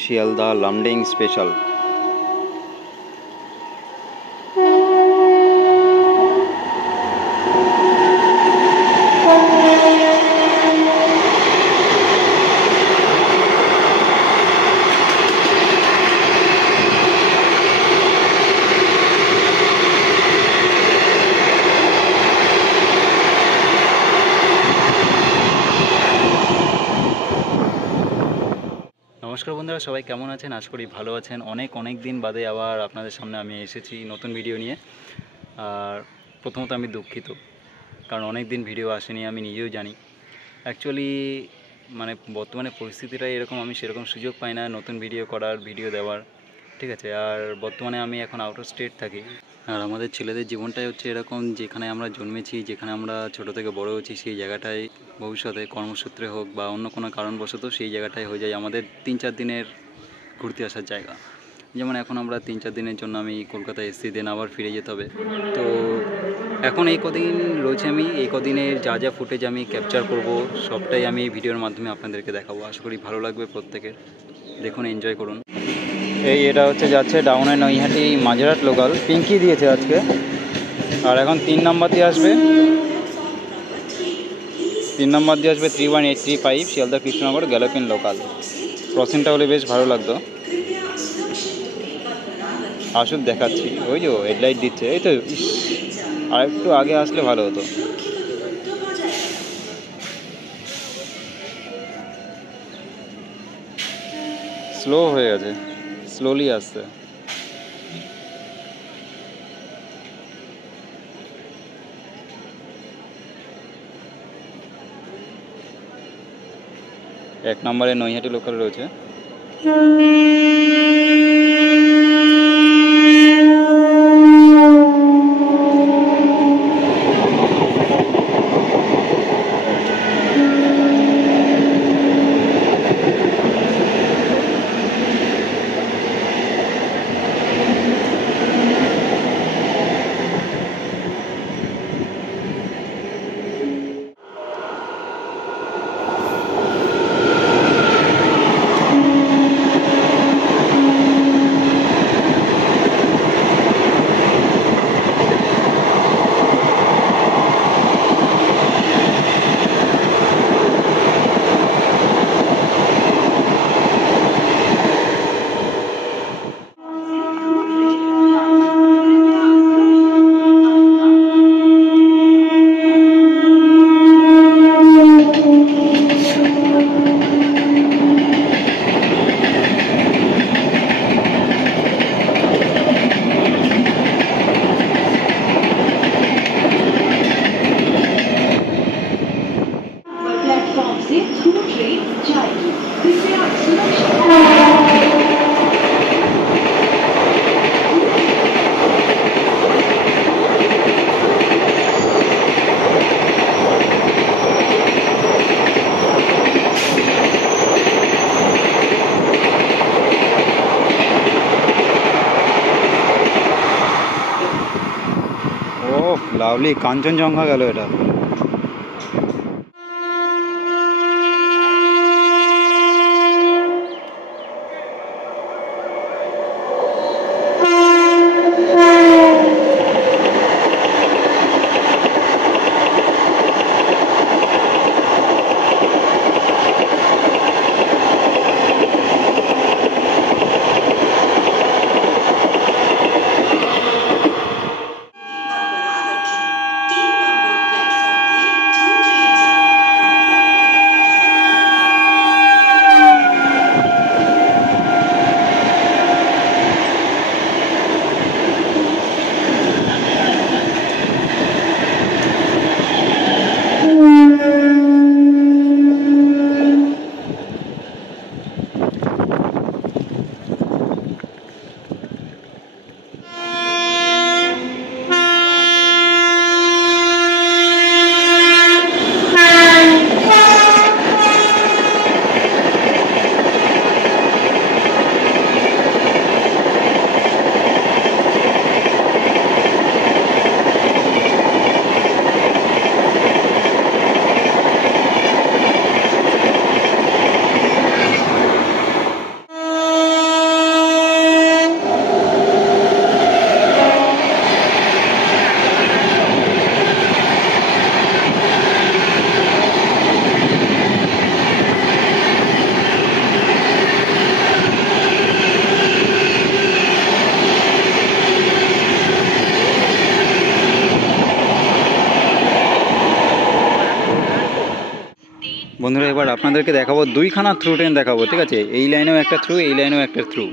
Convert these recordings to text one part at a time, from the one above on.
শিয়ালদা লামডিং স্পেশাল। নমস্কার বন্ধুরা, সবাই কেমন আছেন? আশা করি ভালো আছেন। অনেক দিন বাদে আবার আপনাদের সামনে আমি এসেছি নতুন ভিডিও নিয়ে। আর প্রথমত আমি দুঃখিত, কারণ অনেক দিন ভিডিও আসেনি, আমি নিজেও জানি। অ্যাকচুয়ালি মানে বর্তমানে পরিস্থিতিটাই এরকম, আমি সেরকম সুযোগ পাই না নতুন ভিডিও করার, ভিডিও দেওয়ার, ঠিক আছে। আর বর্তমানে আমি এখন আউট অফ স্টেট থাকি। আর আমাদের ছেলেদের জীবনটাই হচ্ছে এরকম, যেখানে আমরা জন্মেছি, যেখানে আমরা ছোট থেকে বড় হয়েছি, সেই জায়গাটায় ভবিষ্যতে কর্মসূত্রে হোক বা অন্য কোনো কারণবশত সেই জায়গাটাই হয়ে যায় আমাদের 3-4 দিনের ঘুরতে আসার জায়গা। যেমন এখন আমরা 3-4 দিনের জন্য আমি কলকাতায় এসেছি, দেন আবার ফিরে যেতে হবে। তো এখন এই কদিন রয়েছে, আমি এই কদিনের যা ফুটেজ আমি ক্যাপচার করব সবটাই আমি এই ভিডিওর মাধ্যমে আপনাদেরকে দেখাবো। আশা করি ভালো লাগবে প্রত্যেকের, দেখুন, এনজয় করুন। এটা হচ্ছে যাচ্ছে ডাউনে নৈহাটি মাঝেরহাট লোকাল, পিঙ্কি দিয়েছে আজকে। আর এখন 3 নম্বর দিয়ে আসবে 31835 শিয়ালদা কৃষ্ণনগর গ্যালোপিন লোকাল। ক্রসিংটা হলে বেশ ভালো লাগতো। আসুন দেখাচ্ছি। ওই যে হেডলাইট দিচ্ছে, এই তো। আর একটু আগে আসলে ভালো হতো। স্লো হয়ে গেছে, স্লোলি আসছে। এক নম্বরে নৈহাটি লোকাল রয়েছে। লাভলি কাঞ্চনজঙ্ঘা গেল এটা। বন্ধুরা এবার আপনাদেরকে দেখাবো দুইখানা থ্রু ট্রেন দেখাবো, ঠিক আছে? এই লাইনেও একটা থ্রু, এই লাইনেও একটা থ্রু।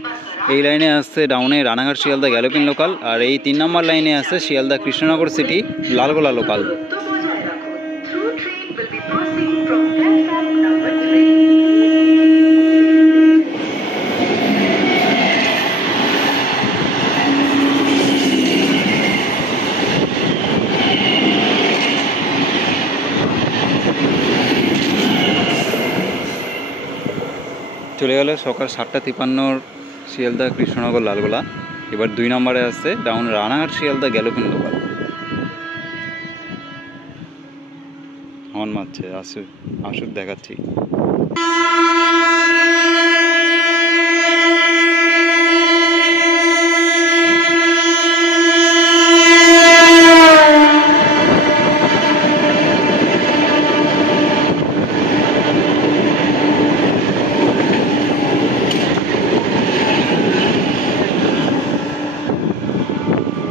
এই লাইনে আসছে ডাউনে রানাঘাট শিয়ালদা গ্যালোপিন লোকাল, আর এই 3 নম্বর লাইনে আসছে শিয়ালদা কৃষ্ণনগর সিটি লালগোলা লোকাল। চলে গেল সকাল 7:53 শিয়ালদা কৃষ্ণনগর লালগোলা। এবার 2 নম্বরে আসছে ডাউন Ranaghat Sealdah galloping local. Horn মারছে, আসুক দেখাচ্ছি।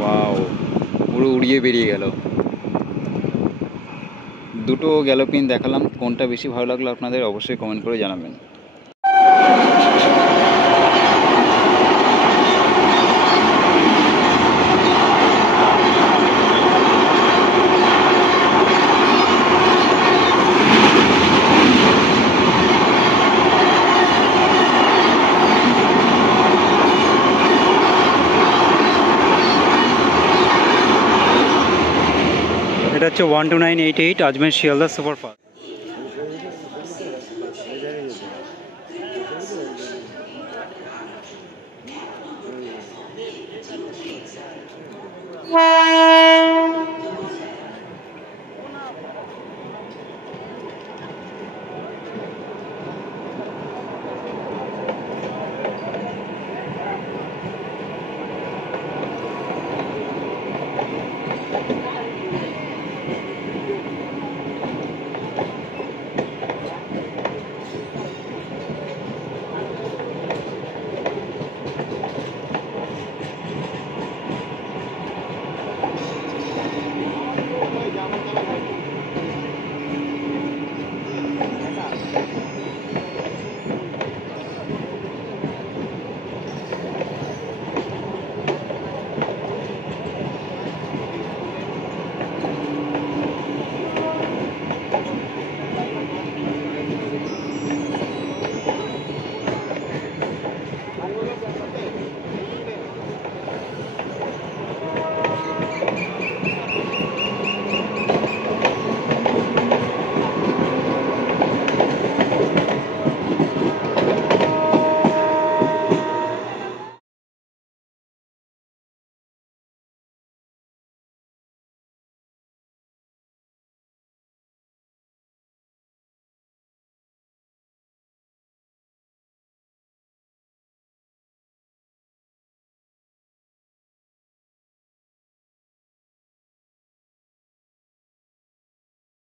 ওয়াও, পুরো উড়িয়ে বেরিয়ে গেল। দুটো গ্যালোপিন দেখালাম, কোনটা বেশি ভালো লাগলো আপনাদের অবশ্যই কমেন্ট করে জানাবেন। এটা হচ্ছে 12988 আজমের শিয়ালদা সুপারফাস্ট।